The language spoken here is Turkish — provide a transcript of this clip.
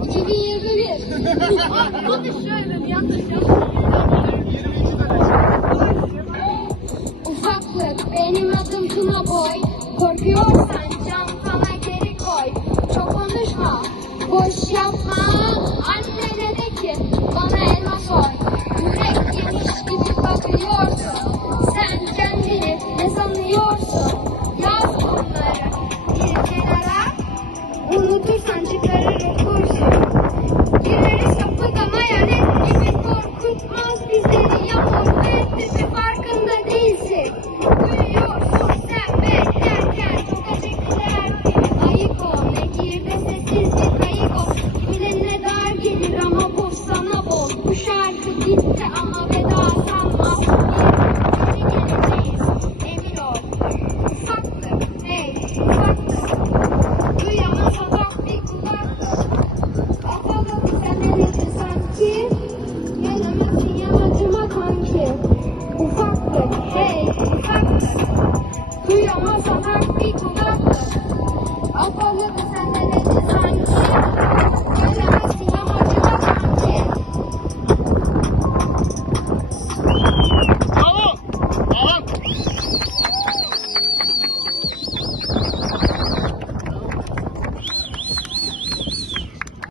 2021. Abi bunu şöyle yanlış yapmayın. Ufaklık benim adım Tuna Boy. Korkuyorsan cam sana geri koy. Çok konuşma. Boş yapma. Annene de ki bana elma soy. Yürek geniş gibi bakıyorsun. Sen kendini ne sanıyorsun? Yaz bunları bir kenara. Unutursan çıkarır. Kuşardı gitti ama veda sanmam.